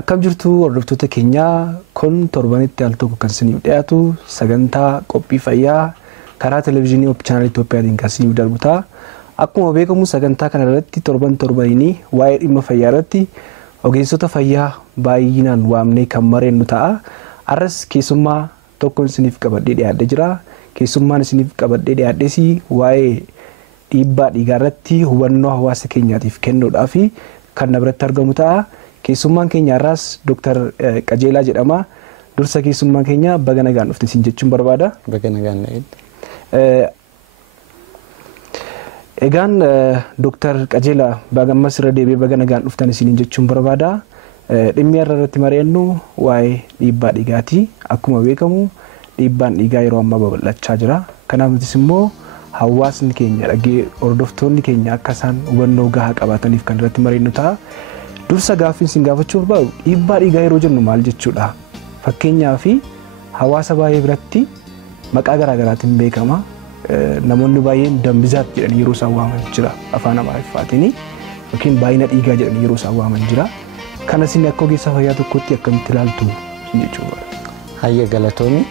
Akkam jirtu hordoftoota keenyaa kun torbanitti al tokko kan isiniif dhiyaatu sagantaa qophii fayyaa karaa televiziyoonii chaanal Itoophiyaatiin kan isiniif darbuta. Akkuma beekamu sagantaa kana irratti torbaniin waa'ee dhimma fayyaa irratti ogeessota fayyaa baay'inaan waamnee kan mareennu ta'a. Arras keessummaa tokko isiniif qabadhee dhiyaadhee jira. Keessummaan isiniif qabadhee dhiyaadhees waa'ee dhiibbaa dhiigaa irratti hubannoo hawaasa keenyaatiif kennuudhaaf kan biratti argamu ta'a. Keessummaan keenya irraas Dr. Qajeelaa jedhama. Dursa keessummaan keenya baga nagaan dhufte isin jechuun barbaada. Baga nagaan na'edha. Egaan Dr. Qajeelaa baga ammas irra deebi'ee baga nagaan dhuftan isin jechuun barbaada. Dhimmi irratti mareennu waa'ee dhiibbaa dhiigaati. Akkuma beekamu dhiibbaan dhiigaa yeroo ammaa babal'achaa jira. Kanaaf nutis immoo hawaasni keenya dhagee hordoftoonni keenya akka isaan hubannoo gahaa qabaataniif kan irratti mareennu ta'a. Dursa gaaffii isin gaafachuu barbaadu dhiibbaa dhiigaa yeroo jennu maal jechuudha? Fakkeenyaaf hawaasa baay'ee biratti maqaa garaagaraatiin beekama. Namoonni baay'een dambizaat jedhanii yeroo isaan waaman jira afaan Amaariffaatiin yookiin baay'ina dhiigaa jedhanii yeroo isaan waaman jira. Kana isin akka ogeessa fayyaa tokkotti akkamitti ilaaltu jechuudha? Hayya galatoonni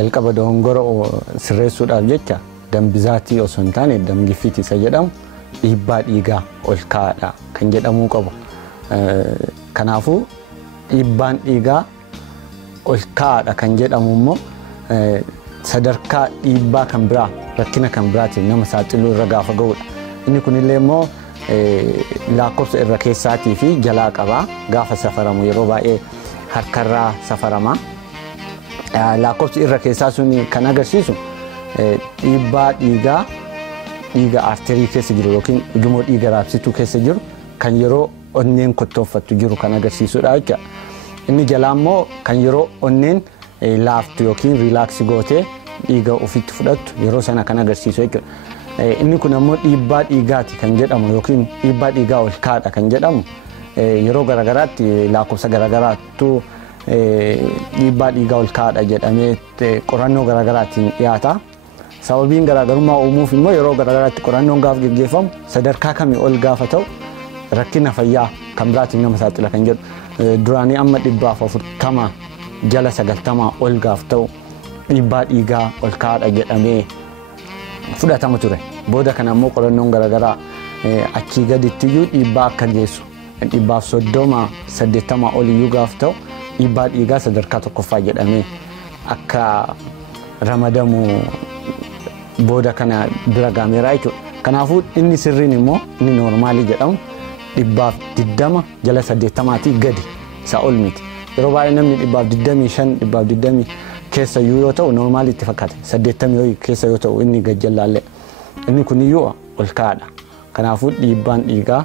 jalqaba dogongora sirreessuudhaaf jecha dambizaatii osoo hin taane damgiffiitii isa jedhamu dhiibbaa dhiigaa ol ka'aadha kan jedhamuu qabu. Kanaafuu dhiibbaan dhiigaa ol ka'aadha kan jedhamu immoo sadarkaa dhiibbaa kan biraa rakkina kan biraatiin nama saaxiluu irra gaafa ga'udha. Inni kunillee immoo lakkoofsa irra keessaatii fi jalaa qabaa gaafa safaramu yeroo baay'ee harkarraa safarama. Lakkoofsi irra keessaa sun kan agarsiisu dhiibbaa dhiigaa arterii keessa jiru yookiin ujummoo dhiiga raabsituu keessa jiru kan yeroo onneen kottooffattu jiru kan agarsiisudha jecha. Inni jalaa immoo kan yeroo onneen laaftu yookiin riilaaksii gootee dhiiga ofitti fudhattu yeroo sana kan agarsiisu jechuudha. Inni kun ammoo dhiibbaa dhiigaati kan jedhamu yookiin dhiibbaa dhiigaa ol ka'aadha kan jedhamu yeroo garagaraatti lakkoofsa garagaraattu dhiibbaa dhiigaa ol ka'aadha jedhamee qorannoo garagaraatiin dhiyaata. Sababiin garaagarummaa uumuuf immoo yeroo garagaraatti qorannoon gaafa gaggeeffamu sadarkaa kamii ol gaafa ta'u rakkina fayyaa kan biraatiin nama saaxila kan jedhu duraanii amma 140 jala 90 ol gaafa ta'u dhiibbaa dhiigaa ol ka'aadha jedhamee fudhatama ture. Booda kana immoo qorannoon garagaraa achii gadittiyyu dhiibbaa akka geessu 130 ol iyyuu gaafa ta'u dhiibbaa dhiigaa sadarkaa tokkoffaa jedhamee akka ramadamu booda kana bira gaameera jechuudha. Kanaafuu inni sirriin immoo inni noormaalii jedhamu 120 jala 80tii gadi isaa ol miti. Yeroo baay'ee namni 125 120 keessa yoo ta'u noormaalii itti fakkaata. 80 keessa yoo ta'u inni gajjallaallee. Inni kuniyyuu ol ka'aadha. Kanaafuu dhiibbaan dhiigaa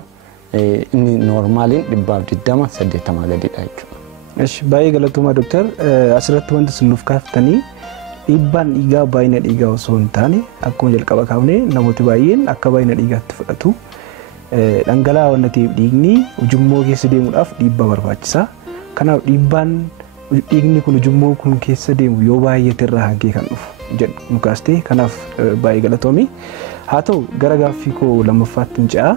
inni noormaaliin 120 80 gadidha jechuudha. Esh baay'ee galatoomaa Dooktar. Asirratti wanti sun nuuf kaaftanii dhiibbaan dhiigaa baay'ina dhiigaa osoo hin taane akkuma jalqaba kaafne namooti baay'een akka baay'ina dhiigaatti fudhatu. Dhangala'aa waan ta'eef dhiigni ujummoo keessa deemuudhaaf dhiibbaa barbaachisa. Kanaaf dhiigni kun ujummoo kun keessa deemu yoo baay'ate irraa hangee kan dhufu jedhu nu kaastee kanaaf baay'ee galatoomi. Haa ta'u gara gaaffii koo lammaffaatti hin ce'a.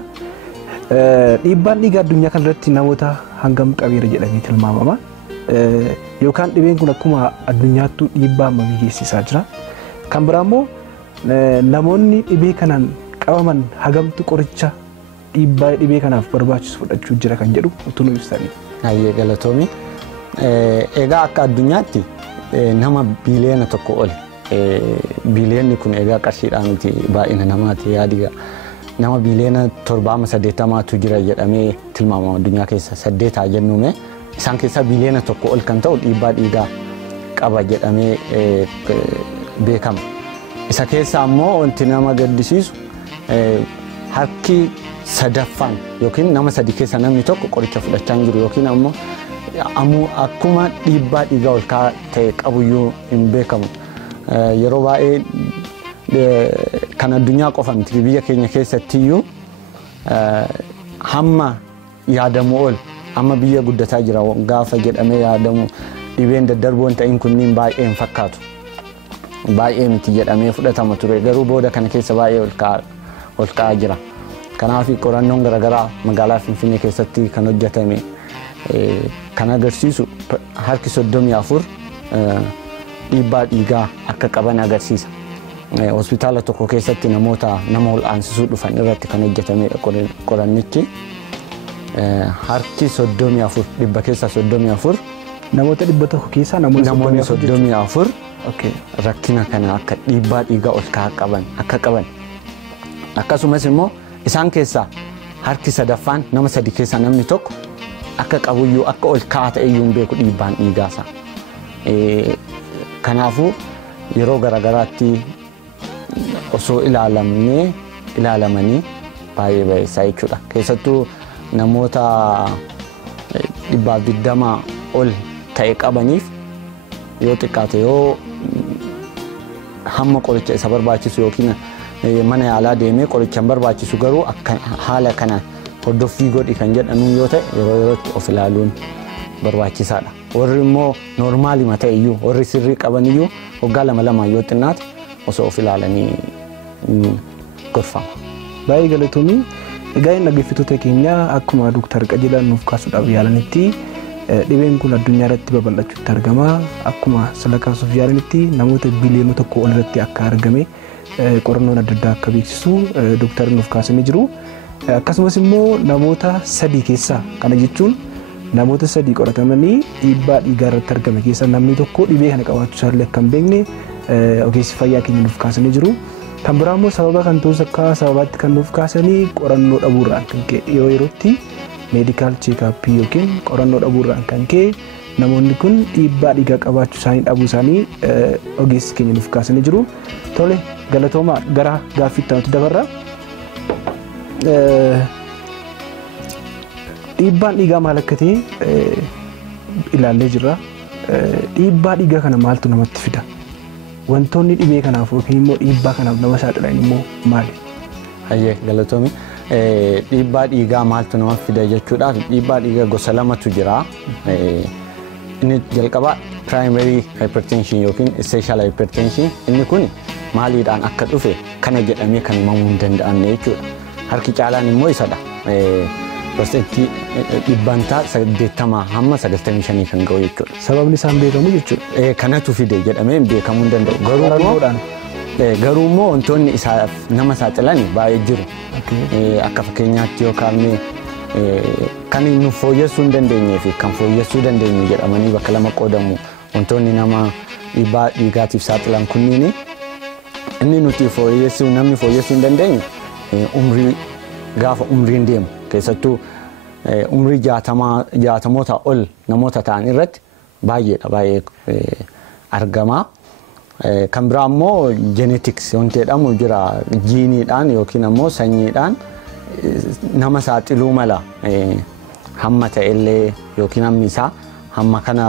Dhiibbaan dhiigaa addunyaa kanarratti namoota hangam qabeera jedhamee tilmaamama. Yookaan dhibeen kun akkuma addunyaattuu dhiibbaa hammamii geessisaa jira. Kan biraa immoo namoonni dhibee kanaan qabaman hagamtu qoricha dhiibbaa dhibee kanaaf barbaachisu fudhachuu jira kan jedhu utuu nu ibsanii. Hayyee galatoomi. Egaa akka addunyaatti nama biiliyoona tokko ol biiliyoonni kun egaa qarshiidhaan miti baay'ina namaati yaadiga. Nama biiliyoona 780tu jira jedhamee tilmaamama addunyaa keessa 8 haa jennume. Isaan keessaa biiliyoona tokko ol kan ta'u dhiibbaa dhiigaa qaba jedhamee beekama. Isa keessaa immoo wanti nama gaddisiisu harki sadaffaan yookiin nama 3 keessa namni tokko qoricha fudhachaa jiru yookiin ammoo akkuma dhiibbaa dhiigaa ol ka'aa ta'e qabuyyuu hin beekamu. Yeroo baay'ee kan addunyaa qofa miti biyya keenya keessattiyyuu hamma yaadamu ol amma biyya guddataa jira gaafa jedhamee yaadamu dhibeen daddarboon ta'in kunniin baay'ee hin fakkaatu. Baay'ee miti jedhamee fudhatama ture garuu booda kana keessa baay'ee ol ka'aa jira. Kanaaf qorannoon garagaraa magaalaa Finfinnee keessatti kan hojjetame kan agarsiisu harki 34 dhiibbaa dhiigaa akka qaban agarsiisa. Hospitaala tokko keessatti nama ol aansisuu dhufan irratti kan hojjetamedha qorannichi. Harki 34 dhibba keessaa 34 namoota 100 keessaa namoonni 34 rakkina kana akka dhiibbaa dhiigaa ol ka'aa qaban. Akkasumas immoo isaan keessaa harki 3 nama 3 keessaa namni tokko akka qabuyyuu akka ol ka'aa ta'eyyuu beeku dhiibbaan dhiigaasaa. Kanaafuu yeroo garagaraatti osoo ilaalamanii baay'ee baay'isaa jechuudha. Keessattuu namoota 120 ol ta'e qabaniif yoo xiqqaate yoo hamma qoricha isa barbaachisu yookiin mana yaalaa deemee qoricha barbaachisu garuu akka haala kanaan hordoffii godhi kan jedhamu yoo ta'e yeroo yerootti of ilaaluun barbaachisaadha. Warri immoo noormaalima ta'eyyuu warri sirrii qabaniyyuu waggaa 2 yoo xinnaate osoo of ilaalanii gorfama. Baay'ee galatoomii. Egaa dhaggeeffattoota keenya akkuma Dr. Qajeelaan nuuf kaasuudhaaf yaalanitti dhibeen kun addunyaa irratti babal'achuutti argama. Akkuma sala kaasuuf yaalanitti namoota biliyoona 1 ol irratti akka argame qorannoon adda addaa akka beeksisu Dr. nuuf kaasanii jiru. Akkasumas immoo namoota 3 keessaa kana jechuun namoota 3 qoratamanii dhiibbaa dhiigaa irratti argame keessaa namni tokko dhibee kana qabaachuu isaallee akka hin beekne ogeessi fayyaa keenya nuuf kaasanii jiru. Kan biraa immoo sababa kan ta'us akka sababaatti kan nuuf kaasanii qorannoo dhabuurraan kan ka'e yeroo yerootti meedikaal cheekaappii yookiin qorannoo dhabuurraan kan ka'e namoonni kun dhiibbaa dhiigaa qabaachuu isaanii dhabuu isaanii ogeessi keenya nuuf kaasanii jiru. Tole galatooma gara gaaffiitti nuti dabarra. Dhiibbaan dhiigaa maal akka ta'e ilaallee jirra. Dhiibbaa dhiigaa kana maaltu namatti fida? Wantoonni dhibee kanaaf yookiin immoo dhiibbaa kanaaf nama saaxilan immoo maali? Hayyee galatoomii. Dhiibbaa dhiigaa maaltu nama fida jechuudhaaf dhiibbaa dhiigaa gosa 2tu jira. Inni jalqabaa primary hypertension yookiin essential hypertension. Inni kun maaliidhaan akka dhufe kana jedhamee kan himamuu hin danda'amne jechuudha. Harki caalaan immoo isadha. Persentii dhibbantaa 80 hamma 95 kan ga'u jechuudha. Sababni isaan beekamu jechuudha. Kanatu fide jedhamee beekamuu hin danda'u. Garuu immoo wantoonni nama saaxilan baay'ee jiru. Akka fakkeenyaatti yoo kaafne kan nu fooyyessuu hin dandeenyee fi kan fooyyessuu dandeenyu jedhamanii bakka 2 qoodamu. Wantoonni nama dhiibbaa dhiigaatiif saaxilan kunniin inni nuti namni fooyyessuu hin dandeenyu gaafa umriin deemu. Keessattuu umrii 60 ol namoota ta'an irratti baay'ee argama. Kan biraa immoo genetics wanti jedhamu jira jiiniidhaan yookiin immoo sanyiidhaan nama saaxiluu mala hamma ta'ellee yookiin hammi isaa hamma kana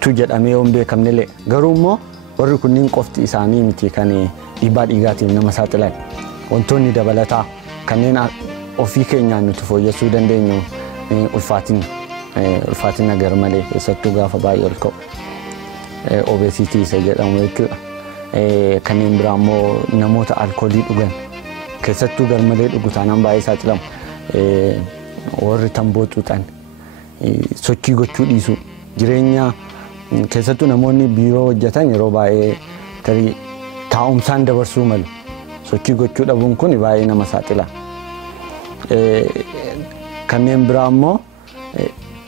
tu jedhamee yoo hin beekamnellee garuu immoo warri kunniin qofti isaanii miti kan dhiibbaa dhiigaatiin nama saaxilan wantoonni dabalataa kanneen ofii keenyaan nuti fooyyessuu dandeenyu ulfaatina garmalee keessattuu gaafa baay'ee ol ka'u obesity isa jedhamu jechuudha. Kanneen biraa immoo namoota alkoolii dhugan keessattuu garmalee dhugu taanaan baay'ee saaxilamu. Warri tamboo xuuxan sochii gochuu dhiisuu jireenya keessattuu namoonni biiroo hojjetan yeroo baay'ee tarii taa'umsaan dabarsuu malu sochii gochuu dhabuun kun baay'ee nama saaxila. Kanneen biraa immoo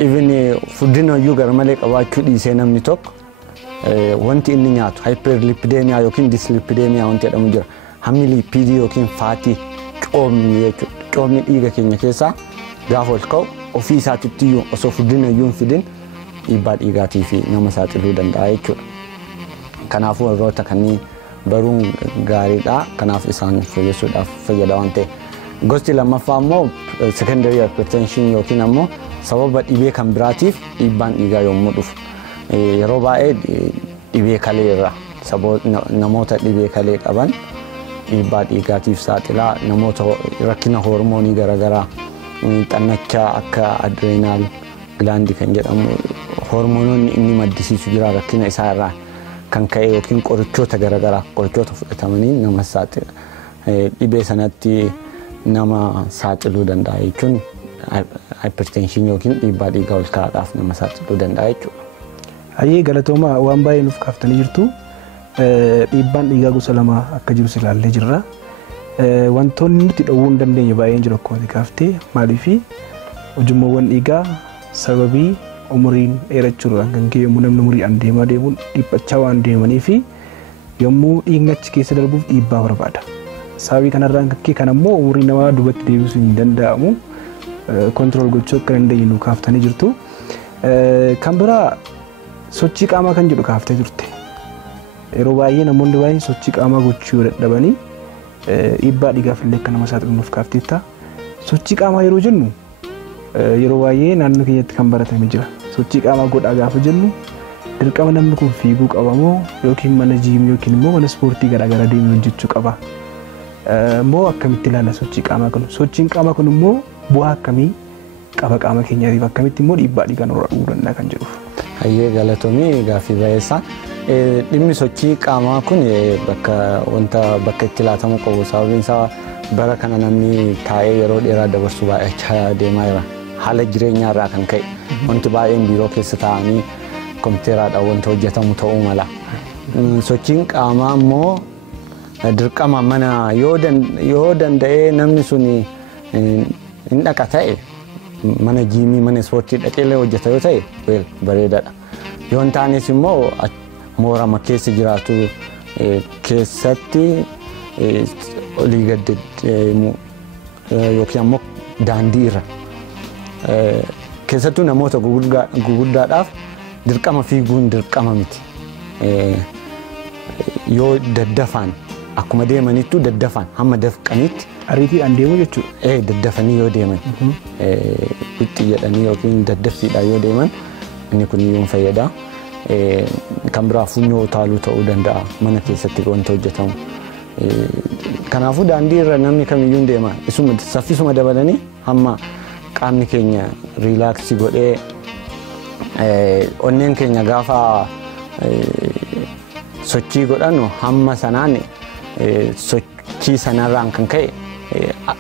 even furdina iyyuu garmalee qabaachuu dhiisee namni tokko wanti inni nyaatu hyperlipidemia yookiin dyslipidemia wanti jedhamu jira. Hammi lipidii yookiin faatii coomni jechuudha. Coomni dhiiga keenya keessaa gaafa ol ka'u ofii isaatitti iyyuu osoo furdina iyyuu hin fidin dhiibbaa dhiigaatii fi nama saaxiluu danda'a jechuudha. Kanaafuu warroota kanneen baruun gaariidha. Kanaaf isaan fooyyessuudhaaf fayyada waan ta'eef. Gosti lammaffaa immoo secondary hypertension yookiin ammoo sababa dhibee kan biraatiif dhiibbaan dhiigaa yommuu dhufu yeroo baay'ee dhibee kalee irraa namoota dhibee kalee qaban dhiibbaa dhiigaatiif saaxilaa namoota rakkina hormoonii garaagaraa xannachaa akka adrenal gland kan jedhamu hormoononni inni maddisiisu jira rakkina isaa irraa kan ka'e yookiin qorichoota garaagaraa qorichoota fudhatamanii nama saaxila dhibee sanatti nama saaxiluu danda'a jechuun hypertension yookiin dhiibbaa dhiigaa ol ka'aadhaaf nama saaxiluu danda'a jechuudha. Hayyee galatooma waan baay'ee nuuf kaaftanii jirtu. Dhiibbaan dhiigaa gosa lama akka jiru ilaallee jirra. Wantoonni nuti dhowwuu hin dandeenye baay'een jiru akkuma kaaftee maaliif ujummoowwan dhiigaa sababii umuriin dheerachuudhaan kan ka'e yommuu namni umuriidhaan deemaa deemuun dhiphachaa waan deemaniif yommuu dhiigni achi keessa darbuuf dhiibbaa barbaada. Sababii kanarraan kan ka'e kan ammoo umurii namaa duubatti deebisuu hin danda'amu kontirool gochuu akka dandeenyu nu kaaftanii jirtu. Kan biraa sochii qaamaa kan jedhu kaaftee turte. Yeroo baay'ee namoonni baay'een sochii qaamaa gochuu yoo dadhabanii dhiibbaa dhiigaaf illee akka nama saaxiluuf kaafteetta. Sochii qaamaa yeroo jennu yeroo baay'ee naannoo keenyatti kan baratame jira. Sochii qaamaa godhaa gaafa jennu dirqama namni kun fiiguu qaba moo yookiin mana jiimii yookiin immoo mana ispoortii garaagaraa deemee hojjechuu qaba. Moo akkamitti ilaala sochii qaamaa kun? Sochiin qaamaa kun immoo bu'aa akkamii qaba qaama keenyaatiif akkamitti immoo dhiibbaa dhiigaa nurraa dhowwuu danda'a kan jedhuuf. Hayyee galatoomii gaaffii baay'eessaa. Dhimmi sochii qaamaa kun bakka itti laatamu qabu. Sababiin isaa bara kana namni taa'ee yeroo dheeraa dabarsuu baay'achaa deemaa jira. Haala jireenyaa irraa kan ka'e wanti baay'een biiroo keessa taa'anii kompiiteraadhaan wanta hojjetamu ta'uu mala. Sochiin qaamaa immoo dirqama mana yoo danda'ee namni sun hin dhaqa ta'e mana jiimii mana ispoortii dhaqeellee hojjeta yoo ta'e bareedaadha. Yoo hin taanes immoo moorama keessa jiraatu keessatti olii gad yookiin ammoo daandii irra keessattuu namoota guguddaadhaaf dirqama fiiguun dirqama miti. Yoo daddafaan akkuma deemanittu daddafaan hamma dafqanitti ariitiidhaan deemuu jechuudha. Daddafanii yoo deeman itti jedhanii yookiin daddaffiidhaan yoo deeman inni kun iyyuu fayyada. Kan biraa funyoo utaaluu ta'uu danda'a mana keessatti wanta hojjetamu. Kanaafuu daandii irra namni kamiyyuu deema. Saffisuma dabalanii hamma qaamni keenya riilaaksii godhee onneen keenya gaafa sochii godhannu hamma sanaan sochii sanarraan kan ka'e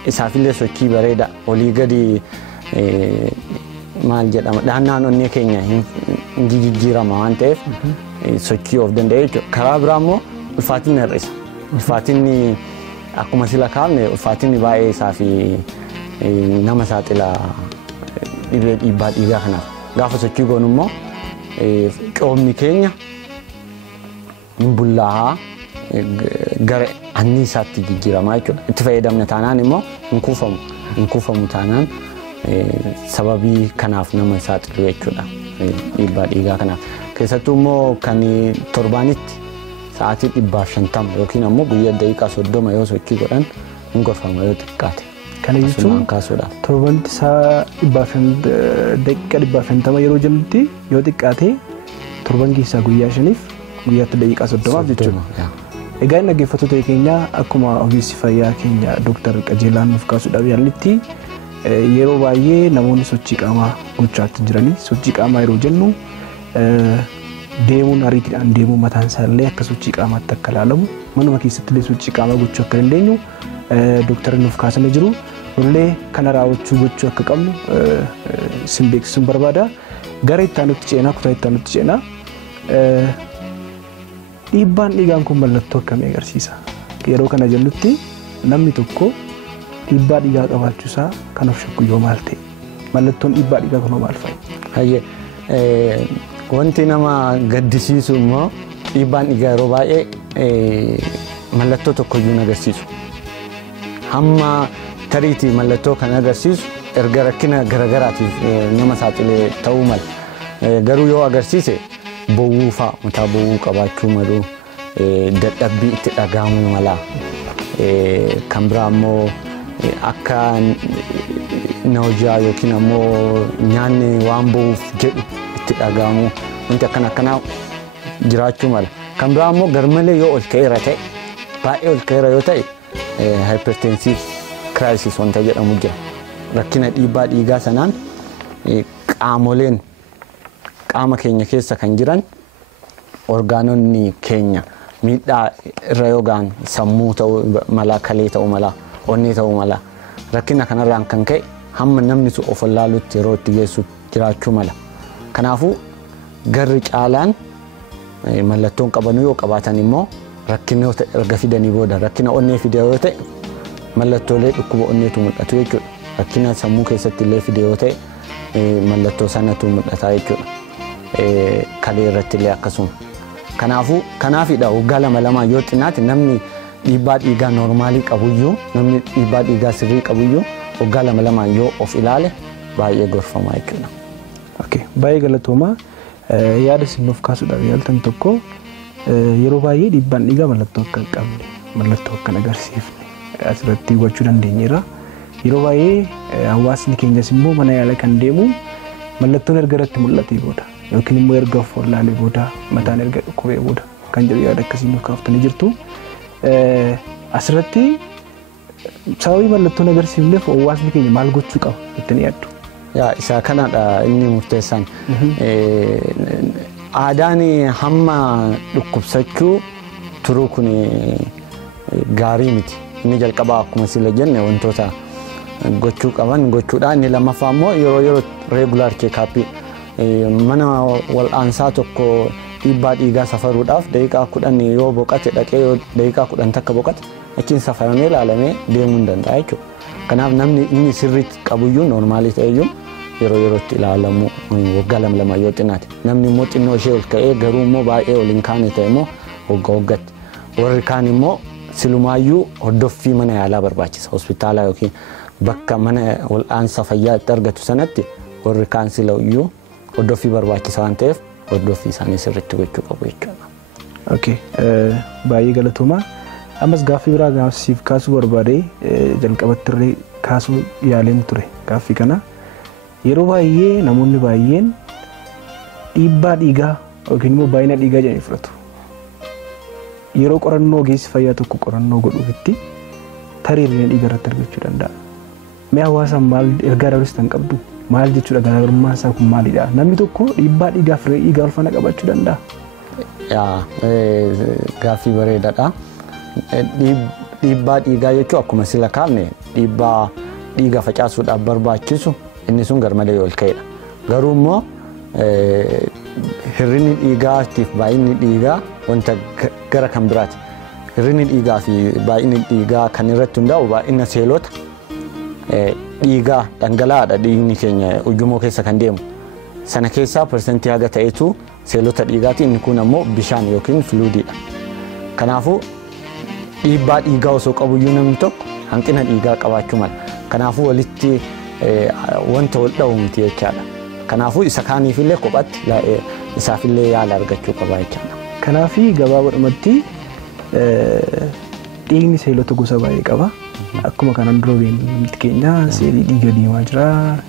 isaafillee sochii bareeda olii gadi maal jedhama dhaannaan onnee keenya hin jijjiirama waan ta'eef sochii of danda'e jechuudha. Karaa biraa immoo ulfaatinni hir'isa. Ulfaatinni akkuma sila kaafne ulfaatinni baay'ee isaafi nama saaxila dhibee dhiibbaa dhiigaa kanaaf. Gaafa sochii goonu immoo qoomni keenya hin bullaa'aa gara anniisaatti jijjiiramaa jechuudha. Itti fayyadamna taanaan immoo hin kuufamu taanaan sababii kanaaf nama saaxilu jechuudha. Dhiibbaa dhiigaa kanaaf. Keessattuu immoo kan torbaanitti sa'aatii 150 yookiin ammoo guyyaa daqiiqaa 30 yoo sochii godhan hin gorfama yoo xiqqaate. Kana jechuun torbanitti sa'a daqiiqaa 150 yeroo jennutti yoo xiqqaate torban keessaa guyyaa 5 guyyaatti daqiiqaa 30 jechuudha. Egaa inni dhaggeeffattoota keenya akkuma ogeessi fayyaa keenya Dr. Qajeelaan nuuf kaasuudhaaf yaallitti yeroo baay'ee namoonni sochii qaamaa gochaa jiranii sochii qaamaa yeroo jennu deemuun ariitiidhaan deemuu mataan isaallee akka sochii qaamaatti akka ilaalamu manuma keessatti illee sochii qaamaa gochuu akka dandeenyu Dr. nuuf kaasanii jiru. Nullee kana raawwachuu gochuu akka qabnu isin beeksisuun barbaada. Gara itti aanutti ceenaa kutaa itti aanutti ceenaa. Dhiibbaan dhiigaa kun mallattoo akkamii agarsiisa? Yeroo kana jennutti namni tokko dhiibbaa dhiigaa qabaachuusaa kan of shakku yoo maal ta'e mallattoon dhiibbaa dhiigaa kunoo maal fa'i? Hayyee wanti nama gaddisiisu immoo dhiibbaan dhiigaa yeroo baay'ee mallattoo tokkoyyuu agarsiisu. Hamma tariitii mallattoo kan agarsiisu erga rakkina garagaraatiif nama saaxilee ta'uu mala. Garuu yoo agarsiise bowwuu fa'a mataa bowwuu qabaachuu malu dadhabbii itti dhagahamuu mala. Kan biraa immoo akka nausea yookiin ammoo nyaanni waan bowwuuf jedhu itti dhagahamu wanti akkanaa jiraachuu mala. Kan biraa immoo garmalee yoo ol ka'eera ta'e baay'ee ol ka'eera yoo ta'e hypertensive crisis wanta jedhamu jira. Rakkina dhiibbaa dhiigaa sanaan qaamoleen qaama keenya keessa kan jiran orgaanonni keenya miidhaa irra yoo ga'an sammuu ta'uu mala, kalee ta'uu mala, onnee ta'uu mala. Rakkina kanarraan kan ka'e hamma namni sun of wallaalutti yeroo itti geessu jiraachuu mala. Kanaafuu garri caalaan mallattoon qaban yoo qabaatan immoo rakkinoota erga fidanii booda rakkina onnee fide yoo ta'e mallattoolee dhukkuba onneetu mul'atu jechuudha. Rakkina sammuu keessatti illee fide yoo ta'e mallattoo sanatu mul'ata jechuudha. Kalee irratti illee akkasuma. Kanaafidha waggaa lama yoo xinaate namni dhiibbaa dhiigaa noormaalii qabuyyuu namni dhiibbaa dhiigaa sirrii qabuyyuu waggaa lama yoo of ilaale baay'ee gorfama jechuudha. Baay'ee galatoomaa yaada sinuuf kaasuudhaaf yaaltan tokko yeroo baay'ee dhiibbaan dhiigaa mallattoo akka hin qabne mallattoo akka hin agarsiifne asirratti hubachuu dandeenyeerra. Yeroo baay'ee hawaasni keenyas immoo mana yaala kan deemu mallattoon erga irratti mul'atee booda yookiin immoo erga of wallaalee booda mataan erga dhukkubee booda kan jedhu yaada akkasii nuuf kaaftanii jirtu. Asirratti sababii mallattoon agarsiifneef hawaasni keenya maal gochuu qaba jettanii yaaddu? Isa kanadha inni murteessaan. Aadaan hamma dhukkubsachuu turuu kun gaarii miti. Inni jalqabaa akkuma sila jenne wantoota gochuu qaban gochuudha. Inni lammaffaa immoo yeroo regular check-up mana wal'aansaa tokko dhiibbaa dhiigaa safaruudhaaf daqiiqaa 10 yoo boqate dhaqee yoo daqiiqaa 10 takka boqate achiin safaramee ilaalamee deemuu hin danda'a jechuudha. Kanaaf namni inni sirriitti qabuyyuu noormaalii ta'eyyuu yerootti ilaalamu waggaa lama yoo xinaate. Namni immoo xinnoo ishee ol ka'ee garuu immoo baay'ee ol hin kaane ta'e immoo waggaatti. Warri kaan immoo silumaayyuu hordoffii mana yaalaa barbaachisa. Hospitaalaa yookiin bakka mana wal'aansa fayyaa itti argatu sanatti warri kaan silaayyuu hordoffii barbaachisa waan ta'eef hordoffii isaanii sirriitti gochuu qabu jechuudha. Baay'ee galatoomaa. Ammas gaaffii biraa gaafsiif kaasuu barbaade jalqabatti irree kaasuu yaaleen ture. Gaaffii kana yeroo baay'ee namoonni baay'een dhiibbaa dhiigaa yookiin immoo baay'ina dhiigaa jedhanii fudhatu. Yeroo qorannoo ogeessi fayyaa tokko qorannoo godhuufitti tarii hir'ina dhiigaa irratti argachuu danda'a. Mee hawaasaan maal ergaa dabarsitan qabdu? Maal jechuudha garaagarummaan isaa kun maalidha? Namni tokko dhiibbaa dhiigaa fi dhiigaa ulfana qabachuu danda'a? Gaaffii bareedaadha. Dhiibbaa dhiigaa jechuun akkuma sila kaafne dhiibbaa dhiiga facaasuudhaaf barbaachisu inni sun garmalee ol ka'edha. Garuu immoo hir'inni dhiigaatiif baay'inni dhiigaa wanta gara kan biraati. Hir'inni dhiigaa fi baay'inni dhiigaa kan irratti hundaa'u baay'ina seelota dhiigaa dhangala'aadha. Dhiigni keenya ujummoo keessa kan deemu sana keessaa persentii haga ta'etu seelota dhiigaati. Inni kun ammoo bishaan yookiin fluidiidha. Kanaafuu dhiibbaa dhiigaa osoo qabuyyuu namni tokko hanqina dhiigaa qabaachuu mala. Kanaafuu walitti wanta wal dha'u miti jechaadha. Kanaafuu isa kaaniifillee kophaatti isaafillee yaala argachuu qaba jechaadha. Kanaafi gabaabadhumatti dhiigni seelota gosa baay'ee qaba. Akkuma kanan dura beeknu keenya seelii dhiiga diimaa jira,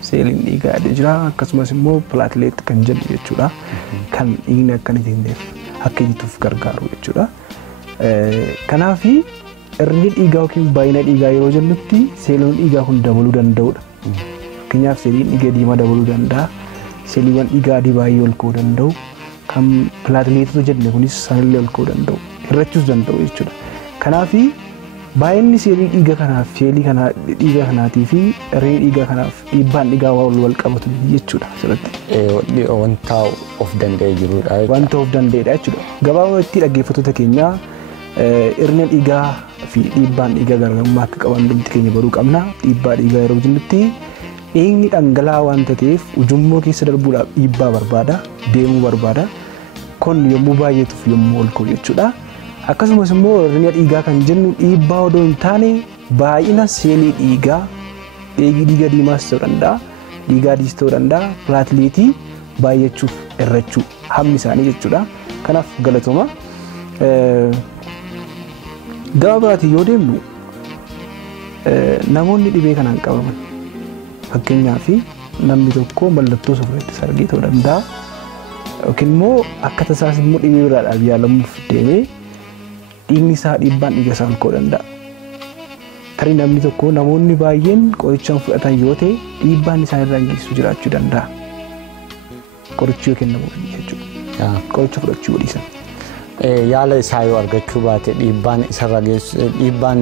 seeliin dhiigaa adii jira, akkasumas immoo pilaatileet kan jedhu jechuudha. Kan dhiigni akka ittituuf gargaaru jechuudha. Kanaafi hir'inni dhiigaa yookiin baay'ina dhiigaa yeroo jennutti seeloonni dhiigaa kun dabaluu danda'udha. Fakkeenyaaf seeliin dhiiga diimaa dabaluu danda'a. Seeliiwwan dhiigaa adii baay'ee ol ka'uu danda'u. Kan pilaatileetota jenne kunis sanillee ol ka'uu danda'u. Hir'achuus danda'u jechuudha. Kanaafi baay'inni seelii dhiiga kanaaf seelii dhiiga kanaatii fi hir'inni dhiigaa kanaaf dhiibbaan dhiigaa wal qabatu jechuudha asirratti. Wanta of danda'ee jirudha. Wanta of danda'edha jechuudha. Gabaabumatti dhaggeeffattoota keenyaa hir'ina dhiigaa fi dhiibbaan dhiigaa garaagarummaa akka qaban dhumti keenya baruu qabna. Dhiibbaa dhiigaa yeroo jennutti dhiigni dhangala'aa waanta ta'eef ujummoo keessa darbuudhaaf dhiibbaa barbaada, deemuu barbaada. Kun yommuu baay'atuuf yommuu ol ka'u jechuudha. Akkasumas immoo hir'ina dhiigaa kan jennu dhiibbaa odoo hin taane baay'ina seelii dhiigaa dhiiga diimaas ta'uu danda'a, dhiiga adiis ta'uu danda'a, pilaatileetii baay'achuuf hir'achuu hammi isaanii jechuudha. Kanaaf galatooma. Gaba biraatiin yoo deemnu namoonni dhibee kanaan qabaman fakkeenyaaf namni tokko mallattoo soofreetti sargee ta'uu danda'a yookiin immoo akka tasaas immoo dhibee biraadhaaf yaalamuuf deemee dhiigni isaa dhiibbaan dhiiga isaa ol ka'uu danda'a. Tarii namni tokko namoonni baay'een qorichaan fudhatan yoo ta'e dhiibbaan isaa irraa geessu jiraachuu danda'a. Qorichi yoo kennamu jechuudha. Qoricha fudhachuu dhiisan. Yaala isaa yoo argachuu baate dhiibbaan isarra geessu dhiibbaan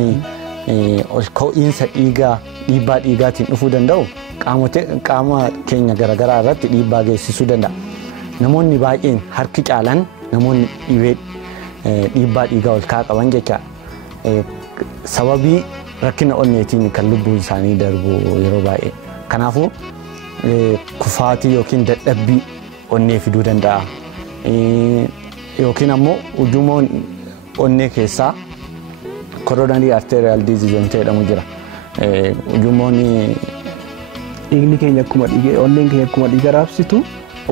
ol ka'iinsa dhiibbaa dhiigaatiin dhufuu danda'u qaama keenya garaagaraa irratti dhiibbaa geessisuu danda'a. Namoonni baay'een harki caalan namoonni dhiibbaa dhiigaa ol ka'aa qaban jecha sababii rakkina onneetiin kan lubbuun isaanii darbu yeroo baay'ee. Kanaafuu kufaatii yookiin dadhabbii onnee fiduu danda'a. Yookiin ammoo ujumoon onnee keessaa coronary arterial disease wanta jedhamu jira. Ujumoon dhiigni keenya akkuma dhiiga onneen keenya akkuma dhiiga raabsitu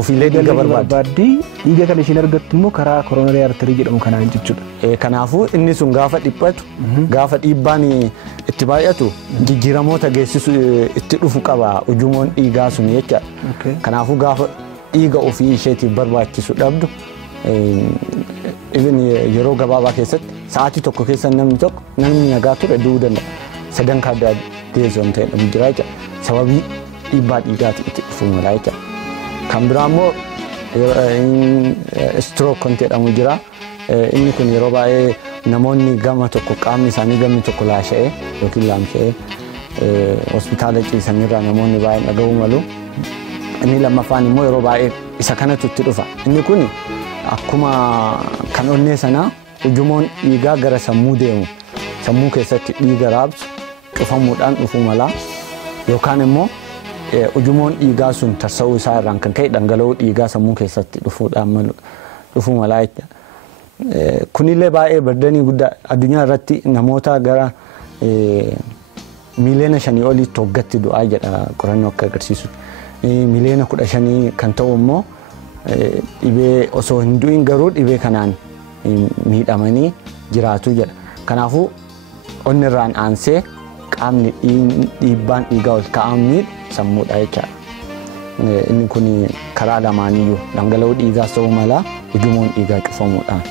ofiilee dhiiga barbaaddi. Dhiiga kan isheen argattu immoo karaa coronary artery jedhamu kanaan jechuudha. Kanaafuu inni sun gaafa dhiphatu gaafa dhiibbaan itti baay'atu jijjiiramoota geessisu itti dhufu qaba ujumoon dhiigaa sun jecha. Kanaafuu gaafa dhiiga ofii isheetiif barbaachisu dhabdu yeroo gabaabaa keessatti sa'aatii tokko keessa namni nagaa ture du'uu danda'a. Sadankaa deezon ta'e dhabu jira jecha sababii dhiibbaa dhiigaati itti dhufu mala jecha. Kan biraa immoo stroke kan jedhamu jira. Inni kun yeroo baay'ee namoonni gama tokko qaamni isaanii gamni tokko laasha'ee yookiin laamsha'ee hospitaala ciisanirraa namoonni baay'een dhaga'uu malu. Inni lammaffaan immoo yeroo baay'ee isa kanatu itti dhufa. Inni kun akkuma kan onnee sanaa ujumoon dhiigaa gara sammuu deemu sammuu keessatti dhiiga raabsu cufamuudhaan dhufuu mala yookaan immoo ujumoon dhiigaa sun tarsa'uu isaa irraan kan ka'e dhangala'uu dhiigaa sammuu keessatti dhufuu mala jecha. Kunillee baay'ee bardanii guddaa addunyaa irratti namoota gara miliyoona 5 olitti waggaatti du'aa jedha qorannoo akka agarsiisu. Miliyoona 15 kan ta'u immoo dhibee osoo hin du'in garuu dhibee kanaan miidhamanii jiraatu jedha. Kanaafuu onni irraan aansee qaamni dhiibbaan dhiigaa ol ka'aa miidhu sammuudha jechaadha. Inni kun karaa lamaaniyyuu dhangala'uu dhiigaas ta'uu mala ujumoon dhiigaa cufamuudhaan.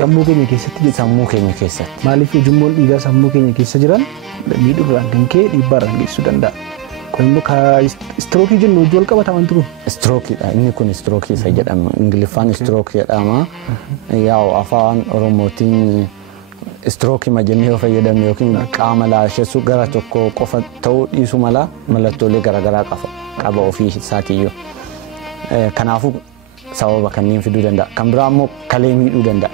Sammuu keenya keessatti sammuu keenya keessatti. Maaliif ujumoon dhiigaa sammuu keenya keessa jiran miidhuudhaan kan ka'e dhiibbaarraan geessisuu danda'a. Kun immoo strookii jennu wajjin wal qabataman turu. Strookiidha. Inni kun strookii isa jedhama. Ingiliffaan strook jedhama. Yaa'u afaan Oromootiin strookii majennee yoo fayyadamne yookiin qaama laashessu gara tokko qofa ta'uu dhiisu mala mallattoolee garaagaraa qaba ofii isaatiiyyuu. Kanaafuu sababa kanneen fiduu danda'a. Kan biraa immoo kalee miidhuu danda'a.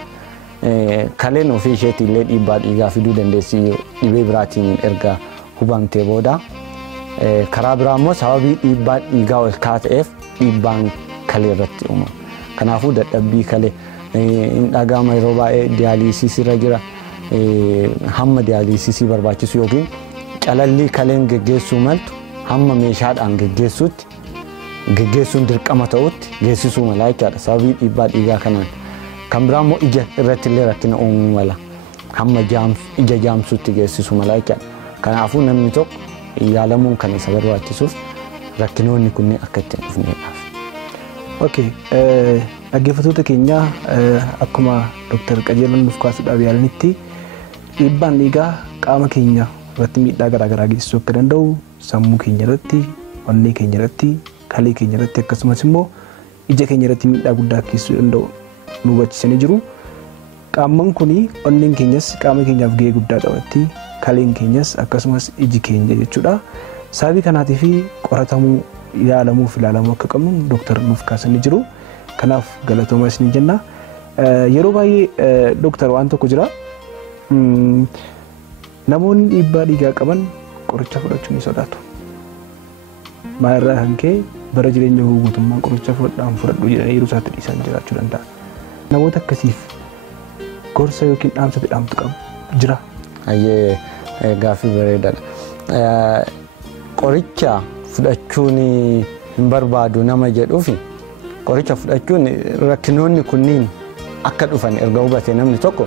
Kaleen ofii isheetiillee dhiibbaa dhiigaa fiduu dandeessi dhibee biraatiin erga hubamtee booda. Karaa biraa immoo sababii dhiibbaa dhiigaa ol ka'aa ta'eef dhiibbaan kalee irratti uumama. Kanaafuu dadhabbii kalee hin dhaga'ama yeroo baay'ee diyaaliisisii irra jira. Hamma diyaaliisisii barbaachisu yookiin calallii kaleen geggeessuu maltu hamma meeshaadhaan geggeessuun dirqama ta'utti geessisuu mala jechaadha sababii dhiibbaa dhiigaa kanaan. Kan biraa immoo ija irratti illee rakkina uumuu mala hamma ija jaamsuutti geessisuu mala jechaadha. Kanaafuu namni tokko yaalamuun kan isa barbaachisuuf rakkinoonni kunneen akka ittiin dhufneedhaaf. Dhaggeeffattoota keenya akkuma Dr. Qajeelan nuuf kaasuudhaaf yaalanitti dhiibbaan dhiigaa qaama keenya irratti miidhaa garaagaraa geessisuu akka danda'u sammuu keenya irratti, onnee keenya irratti, kalee keenya irratti akkasumas immoo ija keenya irratti miidhaa guddaa geessisuu danda'u nu hubachiisanii jiru. Qaamman kuni onneen keenyas qaama keenyaaf gahee guddaa qabatti. Kaleen keenyas akkasumas iji keenya jechuudha. Sababii kanaatiif qoratamuu yaalamuu fi ilaalamuu akka qabnu Dr. nuuf kaasanii jiru. Kanaaf galatooma isin jenna. Yeroo baay'ee Dr. waan tokko jira. Namoonni dhiibbaa dhiigaa qaban qoricha fudhachuu ni sodaatu. Maalirraa kan ka'e bara jireenya guutummaa qoricha fudhadhu jedhanii yeroo isaatti dhiisan jiraachuu danda'a. Namoota akkasiif gorsa yookiin dhaamsa dhaamtu qabu jira. Gaaffii bareedaadha. Qoricha fudhachuun hin barbaadu nama jedhuufi qoricha fudhachuun rakkinoonni kunniin akka dhufan erga hubate namni tokko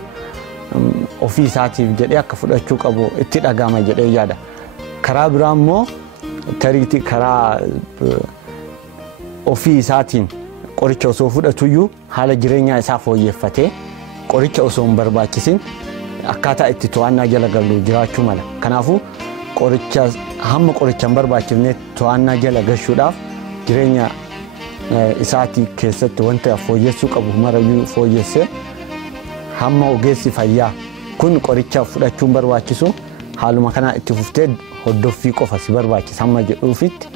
ofii isaatiif jedhee akka fudhachuu qabu itti dhagama jedhee yaada. Karaa biraa immoo tariitii karaa ofii isaatiin qoricha osoo fudhatuyyuu haala jireenyaa isaa fooyyeffatee qoricha osoo hin barbaachisin akkaataa itti to'annaa jala galu jiraachuu mala. Kanaafuu qoricha hamma qoricha hin barbaachifne to'annaa jala gashuudhaaf jireenya isaatii keessatti wanta fooyyessuu qabu marayyuu fooyyessee hamma ogeessi fayyaa kun qoricha fudhachuun barbaachisu haaluma kanaa itti fuftee hordoffii qofa si barbaachisa hamma jedhuufitti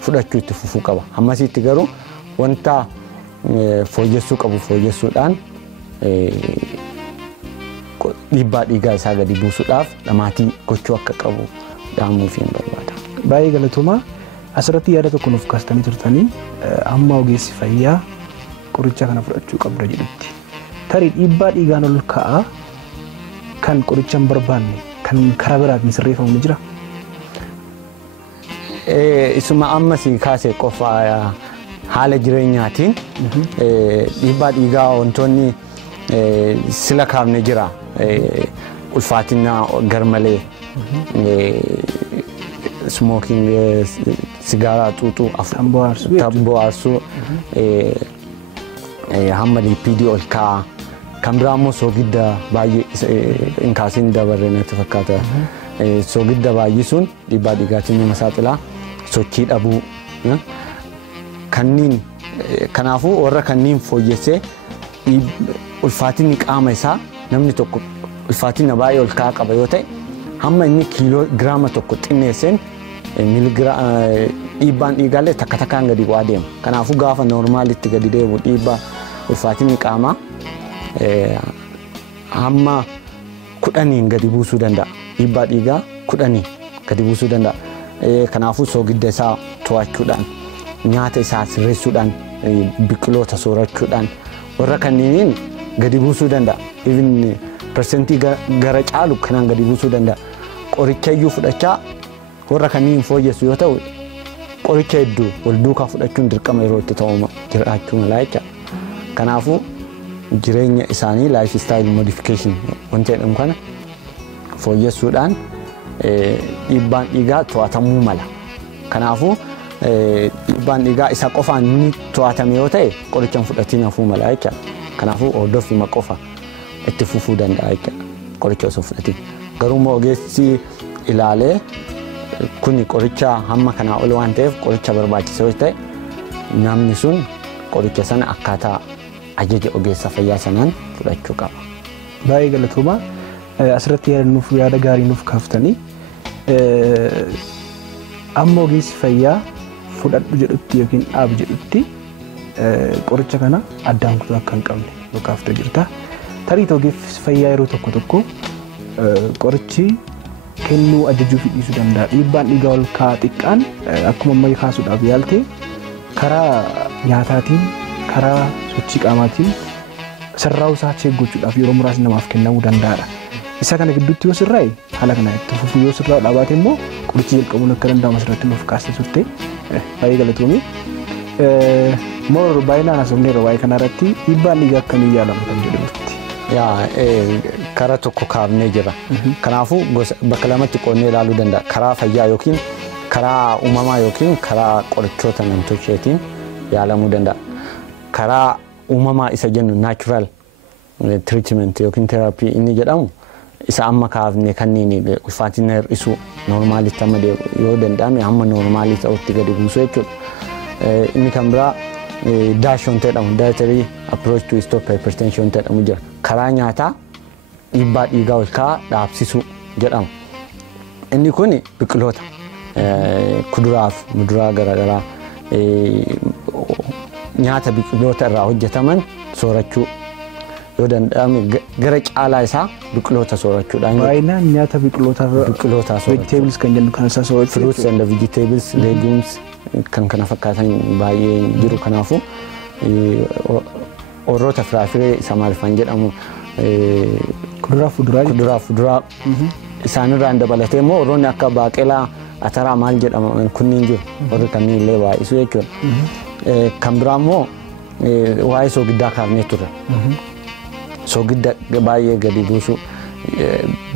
fudhachuu itti fufuu qaba. Hammasitti garuu wanta fooyyessuu qabu fooyyessuudhaan dhiibbaa dhiigaa isaa gadi buusuudhaaf dhamaatii gochuu akka qabu dhaamuufiin barbaada. Baay'ee galatooma. Asirratti yaada tokko nuuf kaastanii turtanii amma ogeessi fayyaa qoricha kana fudhachuu qabda jedhutti. Tarii dhiibbaa dhiigaan ol ka'aa kan qoricha hin barbaanne kan karaa biraatiin sirreeffamu ni jira. Isuma ammas kaasee qofa haala jireenyaatiin dhiibbaa dhiigaa wantoonni sila kaafne jira. Ulfaatina garmalee smoking sigaaraa xuuxuu tamboo aarsuu hamma lipiidii ol ka'aa kan biraa immoo soogidda baay'ee hin kaasiin dabarre natti fakkaata. Soogidda baay'isuun dhiibbaa dhiigaatiin nama saaxilaa sochii dhabuu kanniin kanaafuu warra kanniin fooyyessee ulfaatinni qaama isaa namni tokko ulfaatina baay'ee ol ka'aa qaba yoo ta'e hamma inni kiiloo giraama tokko xinneesseen dhiibbaan dhiigaallee takka takkaan gadi bu'aa deema. Kanaafuu gaafa noormaalitti gadi deemu dhiibbaa ulfaatinni qaamaa hamma 10 gadi buusuu danda'a. Dhiibbaa dhiigaa 10 gadi buusuu danda'a. Kanaafuu soogidda isaa to'achuudhaan nyaata isaa sirreessuudhaan biqiloota soorachuudhaan warra kanniiniin gadi buusuu danda'a. Even persentii gara caalu kanaan gadi buusuu danda'a. Qoricha iyyuu fudhachaa warra kanniin fooyyessu yoo ta'u qoricha hedduu wal duukaa fudhachuun dirqama yeroo itti ta'u jiraachuu malaa jecha. Kanaafuu jireenya isaanii life style modification wanta jedhamu kana fooyyessuudhaan dhiibbaan dhiigaa to'atamuu mala. Kanaafuu dhiibbaan dhiigaa isa qofaan ni to'atame yoo ta'e qorichaan fudhatiin hafuu mala jecha. Kanaafuu hordoffii qofa itti fufuu danda'a jecha qoricha osoo fudhatiin. Garuu ogeessi ilaalee kuni qoricha hamma kanaa ol waan ta'eef qoricha barbaachisaa yoo ta'e namni sun qoricha sana akkaataa ajaja ogeessa fayyaa sanaan fudhachuu qaba. Baay'ee galatooma. Asirratti yaada gaarii nuuf kaaftanii amma ogeessi fayyaa fudhadhu jedhutti yookiin dhaabi jedhutti qoricha kana addaan kutuu akka hin qabne nu kaaftee jirta. Tarii ogeessi fayyaa yeroo tokko tokko qorichi kennuu ajajuu fi dhiisuu danda'a. Dhiibbaan dhiigaa ol ka'aa xiqqaan akkuma ammayya kaasuudhaaf yaalte karaa nyaataatiin karaa sochii qaamaatiin sirraa'uu isaa cheeggochuudhaaf yeroo muraasni namaaf kennamuu danda'aadha. Isa kana gidduutti yoo sirraa'e haala kana itti fufuu yoo sirraa'u dhaabaate immoo qorichi jalqabuun akka danda'amu asirratti nuuf kaastee turte baay'ee galatoomi. Moo baay'inaan asomneerra waa'ee kanarratti dhiibbaan dhiigaa akkamii yaalamu kan jedhamutti. Karaa tokko kaafnee jira. Kanaafuu bakka lamatti qoonnee ilaaluu danda'a. Karaa fayyaa yookiin karaa uumamaa yookiin karaa qorichoota namtolcheetiin yaalamuu danda'a. Karaa uumamaa isa jennu natural treatment yookiin therapy inni jedhamu isa amma kaafne kanniin ulfaatina hir'isuu normaalitti amma yoo danda'ame hamma normaalii ta'utti gadi buusuu jechuudha. Inni kan biraa daashon jedhamu dietary approach to stop hypertension jedhamu jira. Karaa nyaataa dhiibbaa dhiigaa ol ka'aa dhaabsisuu jedhama. Inni kun biqiloota kuduraa fi muduraa garaagaraa nyaata biqiloota irraa hojjetaman soorachuu yoo danda'ame gara caalaa isaa biqiloota soorachuudhaan. Baay'inaan nyaata biqiloota vegetables kan jennu kan isaa soorachuu. Fruits and vegetables, legumes kan kana fakkaatan baay'ee jiru. Kanaafuu warroota firaafiree isa maalfaan jedhamu kuduraa fuduraa isaanirraan dabalatee immoo warroonni akka baaqelaa ataraa maal jedhaman kunniin jiru. Warri kanneen illee baay'isuu jechuudha. Kan biraa immoo waa'ee soogiddaa kaafnee turre. Soogidda baay'ee gadi buusuu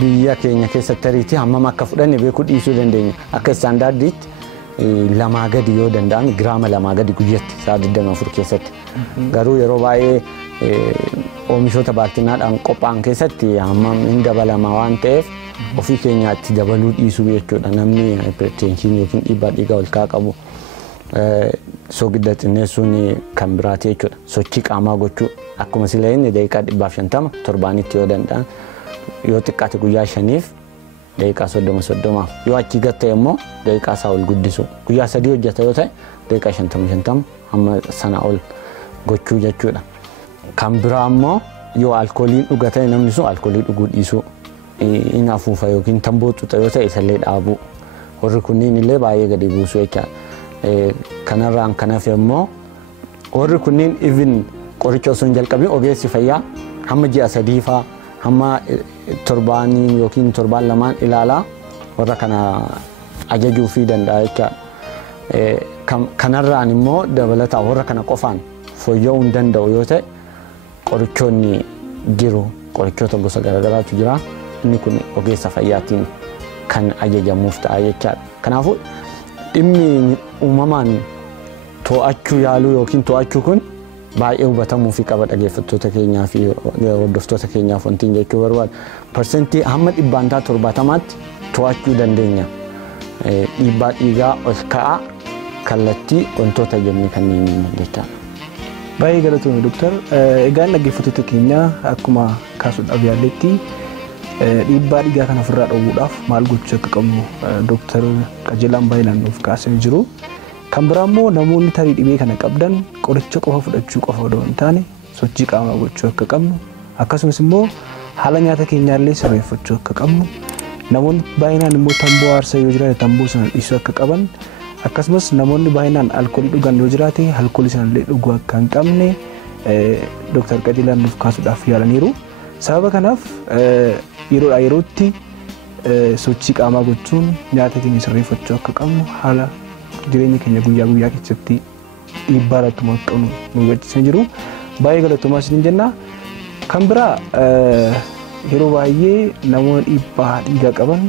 biyya keenya keessatti tariitii hammam akka fudhanne beekuu dhiisuu dandeenya. Akka istaandaardiitti 2 gadi yoo danda'ame giraama 2 gadi guyyatti sa'a 24 keessatti. Garuu yeroo baay'ee oomishoota baatinaadhaan qophaa'an keessatti hammam hin dabalama waan ta'eef ofii keenyaatti dabaluu dhiisuu jechuudha. Namni hypertension yookiin dhiibbaa dhiigaa ol ka'aa qabu soogidda xinneessuun kan biraati jechuudha. Sochii qaamaa gochuu akkuma sileen daqiiqaa 150 torbaanitti yoo danda'an yoo xiqqaate guyyaa 5 daqiiqaa 30 yoo achi gatte immoo daqiiqaa isaa ol guddisu guyyaa 3 hojjeta yoo ta'e daqiiqaa 50 hamma sana ol gochuu jechuudha. Kan biraa immoo yoo alkooliin dhugate namni sun alkoolii dhuguu dhiisuu in afuufa yookiin tamboo xuxa yoo ta'e isallee dhaabuu warri kunniin illee baay'ee gadi buusuu jecha kanarraan kanaaf immoo warri kunniin even qoricha osoo hin jalqabin ogeessi fayyaa hamma ji'a 3 faa hamma torbaanii yookiin torbaan lamaan ilaalaa warra kana ajajuu fi danda'a jecha kanarraan immoo dabalataa warra kana qofaan fooyya'uu hin danda'u yoo ta'e qorichoonni jiru qorichoota gosa garaagaraatu jira inni kun ogeessa fayyaatiin kan ajajamuuf ta'a jechaadha. Kanaafuu dhimmi uumamaan to'achuu yaaluu yookiin to'achuu kun baay'ee hubatamuu fi qaba dhaggeeffattoota keenyaa fi hordoftoota keenyaaf wantiin jechuu barbaada. Parsentii hamma 70%tti to'achuu dandeenya. Dhiibbaa dhiigaa ol ka'aa kallattii wantoota jennee kanneen jechaadha. Baay'ee galatoomii Dooktar. Egaan dhaggeeffattoota keenya akkuma kaasuudhaaf yaalletti dhiibbaa dhiigaa kana ofirraa dhowwuudhaaf maal gochuu akka qabnu Dooktar qajeelaan baay'inaan nuuf kaasanii jiru. Kan biraa immoo namoonni tarii dhibee kana qabdan qoricha qofa fudhachuu qofa odoo hin taane sochii qaamaa gochuu akka qabnu akkasumas immoo haala nyaata keenyaallee sirreeffachuu akka qabnu namoonni baay'inaan immoo tamboo aarsaa yoo jiraate tamboo sana dhiisuu akka qaban akkasumas namoonni baay'inaan alkoolii dhugan yoo jiraate alkoolii sanallee dhuguu akka hin qabne Dooktar qajeelaan nuuf kaasuudhaaf yaalaniiru. Sababa kanaaf yeroodhaa yerootti sochii qaamaa gochuun nyaata keenya sirreeffachuu akka qabnu haala jireenya keenya guyyaa guyyaa keessatti dhiibbaa irratti akka nu hubachiisanii jiru. Baay'ee galatoomaa isin jenna. Kan biraa yeroo baay'ee namoonni dhiibbaa dhiigaa qaban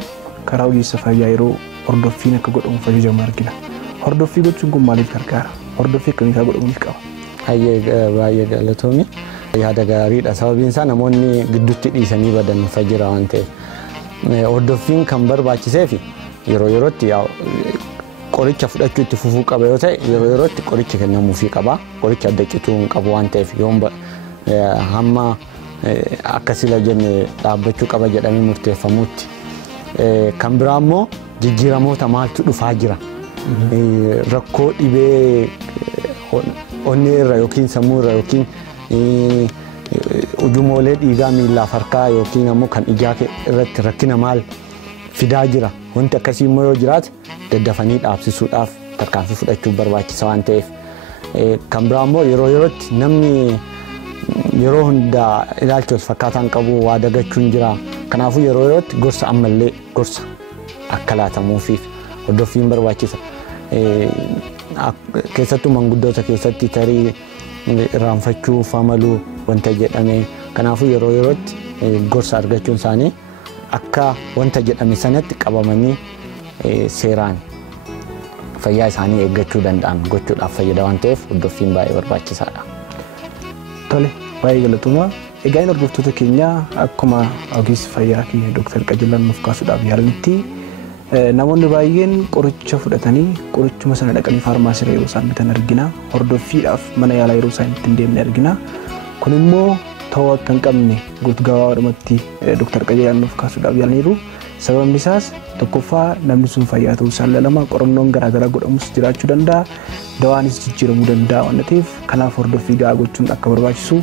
karaa ogeessa fayyaa yeroo hordoffiin akka godhamu fayyadamu argina. Hordoffii gochuun kun maaliif gargaara? Hordoffii akkamii godhamuuf qaba? Baay'ee galatoomi. Yaada gaariidha. Sababiin isaa namoonni gidduutti dhiisanii badan fayyira waan ta'eef. Hordoffiin kan barbaachisee fi yeroo yerootti qoricha fudhachuu itti fufuu qaba yoo ta'e yeroo yerootti qoricha kennamuufii qaba. Qoricha adda cituu hin qabu waan ta'eef yoon hamma akka sila jenne dhaabbachuu qaba jedhamee murteeffamuutti. Kan biraa immoo jijjiiramoota maaltu dhufaa jira. Rakkoo dhibee onnee irra yookiin sammuu irra yookiin ujumoolee dhiigaa miillaaf harkaa yookiin ammoo kan ijaa irratti rakkina maal fidaa jira. Wanti akkasii immoo yoo jiraate daddafanii dhaabsisuudhaaf tarkaanfii fudhachuuf barbaachisa waan ta'eef. Kan biraa immoo yeroo yerootti namni yeroo hunda ilaalcha fakkaataan qabu waa dagachuun jira. Kanaafuu yeroo yerootti gorsa ammallee gorsa akka laatamuufiif hordoffiin barbaachisa. Keessattuu manguddoota keessatti tarii irraanfachuuf amaluu wanta jedhame. Kanaafuu yeroo yerootti gorsa argachuun isaanii akka wanta jedhame sanatti qabamanii seeraan fayyaa isaanii eeggachuu danda'an gochuudhaaf fayyada waan ta'eef hordoffiin baay'ee barbaachisaadha. Tole, baay'ee galatoomaa. Egaa hordoftoota keenya akkuma ogeessi fayyaa keenya Dooktar Qajeelaan nuuf kaasuudhaaf yaalanitti namoonni baay'een qoricha fudhatanii qorichuma sana dhaqanii faarmaasii yeroo isaan bitan argina. Hordoffiidhaaf mana yaalaa yeroo isaan itti deemne argina. Kun immoo ta'uu akka hin qabne gabaabumatti Dooktar Qajeelaan nuuf kaasuudhaaf yaalaniiru. Sababni isaas tokkoffaa namni sun fayyaa ta'uu isaa lama qorannoon garaagaraa godhamus jiraachuu danda'a. Dawaanis jijjiiramuu danda'a waan ta'eef kanaaf hordoffii gahaa gochuun akka barbaachisu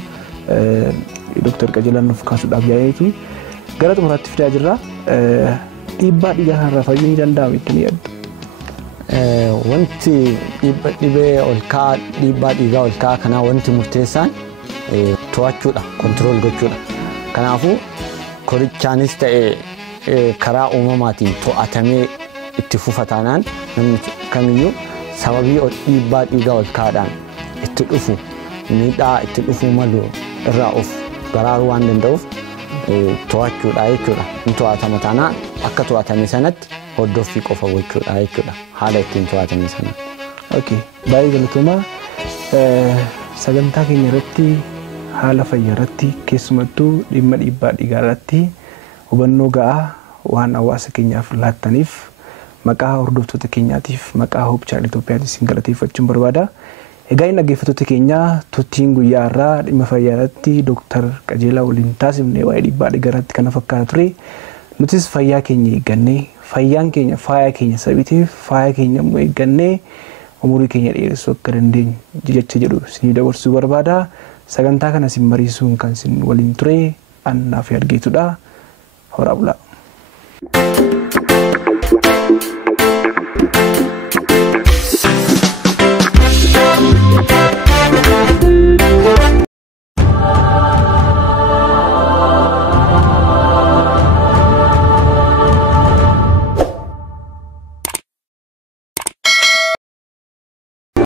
Dooktar Qajeelaan nuuf kaasuudhaaf yaalaniitu. Gara xumuraatti fidaa jirra. Dhiibbaa dhiigaa kanarraa fayyuu ni danda'ama jettanii yaaddu? Wanti dhibee ol ka'aa dhiibbaa dhiigaa ol ka'aa kanaa wanti murteessaan to'achuudha, kontirool gochuudha. Kanaafuu qorichaanis ta'ee karaa uumamaatiin to'atamee itti fufataanaan namni kamiyyuu sababii dhiibbaa dhiigaa ol ka'aadhaan itti dhufu miidhaa itti dhufuu malu irraa of baraaruu waan danda'uuf to'achuudha jechuudha. Inni to'atama taanaan akka to'atame sanatti hordoffii qofa gochuudha jechuudha. Haala ittiin to'atame sana. Okay, baay'ee galatoomaa. Sagantaa keenya irratti haala fayyaa irratti keessumattuu dhimma dhiibbaa dhiigaa irratti hubannoo gahaa waan hawaasa keenyaaf laattaniif maqaa hordoftoota keenyaatiif maqaa Hope Channel Itoophiyaatiif isin galateeffachuun barbaada. Egaa dhaggeeffattoota keenya tuttiin guyyaa irraa dhimma fayyaa irratti Dooktar Qajeelaa waliin taasifne waa'ee dhiibbaa dhiigaa irratti kana fakkaata ture. nutis fayyaa keenya eeggannee fayyaan keenya faaya keenya sabiteef faaya keenya immoo eeggannee umurii keenya dheeressuu akka dandeenyu jecha jedhu isin dabarsuu barbaada. Sagantaa kana isin mariisuun kan isin waliin ture an Nafyad geetudha. Horaa bulaa.